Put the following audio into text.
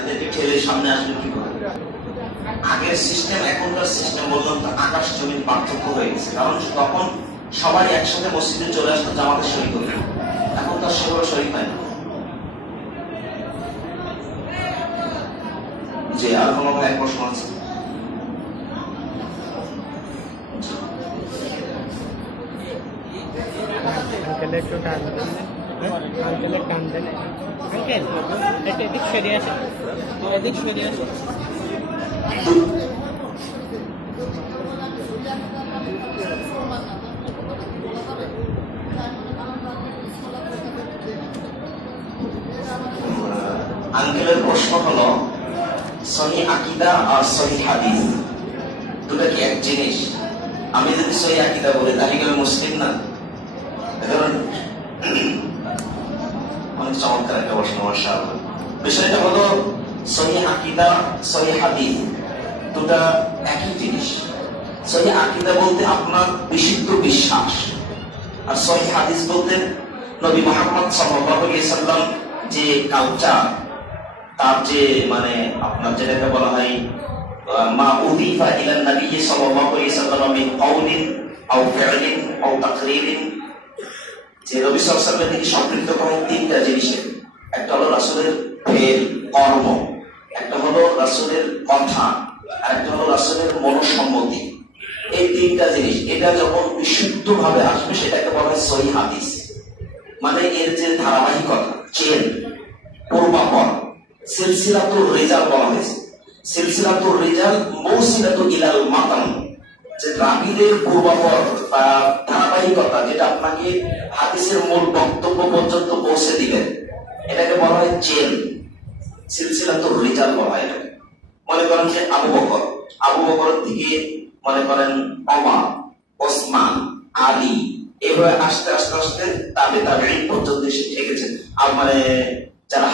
এদেরকে ঠেলে সামনে আসবে কি করে? আগের সিস্টেম এখনকার সিস্টেম বললাম তো আকাশ জমির পার্থক্য হয়ে গেছে। কারণ তখন সবাই একসাথে মসজিদে চলে আসতো জামাতে শরীক করে, এখন তো সেভাবে শরীক হয় না। যে আর কোনো এক প্রশ্ন আছে? আঙ্কেল একটু টান দেন, আঙ্কেল টান দেন, আঙ্কেল একটু এদিক সরে আসেন, এদিক সরে আসেন। আঙ্কেলের প্রশ্ন হলো সহি আকীদা আর সহি হাদিস দুটো কি এক জিনিস? আমি যদি সহি আকীদা বলি তাহলে কি আমি মুসলিম না? অনেক চমৎকার একটা প্রশ্ন। মাশাআল্লাহ। বিষয়টা হলো সহি আকীদা সহি হাদিস দুটা একই জিনিস। সহি আকীদা বলতে আপনার বিশুদ্ধ বিশ্বাস, আর সহি হাদিস বলতে নবী মুহাম্মদ সাল্লাল্লাহু আলাইহি সাল্লাম যে কালচার, তার যে মানে আপনার যেটাকে বলা হয় মা উযিফা ইলা নবী সাল্লাল্লাহু আলাইহি সাল্লাম মিন কাউলিন আও ফি'লিন আও তাকরীরিন, যে নবী সাল্লাল্লাহু আলাইহি সাল্লাম থেকে সম্পৃক্ত কোন তিনটা জিনিসের, একটা হলো রাসূলের ফেল কর্ম, একটা হলো রাসূলের কথা, আর একটা হলো রাসূলের মনোসম্মতি। এই তিনটা জিনিস এটা যখন বিশুদ্ধভাবে আসবে সেটাকে বলা হয় সহিহ হাদিস। মানে এর যে ধারাবাহিকতা, চেন, পূর্বাপর, সিলসিলাতুর রিজাল বলা হয়েছে। সিলসিলাতুর রিজাল মৌসিলাতু ইলাল মাতান, যে রাবীদের পূর্বাপর বা ধারাবাহিকতা যেটা আপনাকে হাদিসের মূল বক্তব্য পর্যন্ত পৌঁছে দিবেন, এটাকে বলা হয় চেন, সিলসিলাতুর রিজাল বলা হয়। মনে করেন যে আবু বকর থেকে মনে করেন ওমর, ওসমান, আলী, এভাবে আস্তে আস্তে আস্তে তাবে পর্যন্ত এসে ঠেকেছেন। আর মানে যারা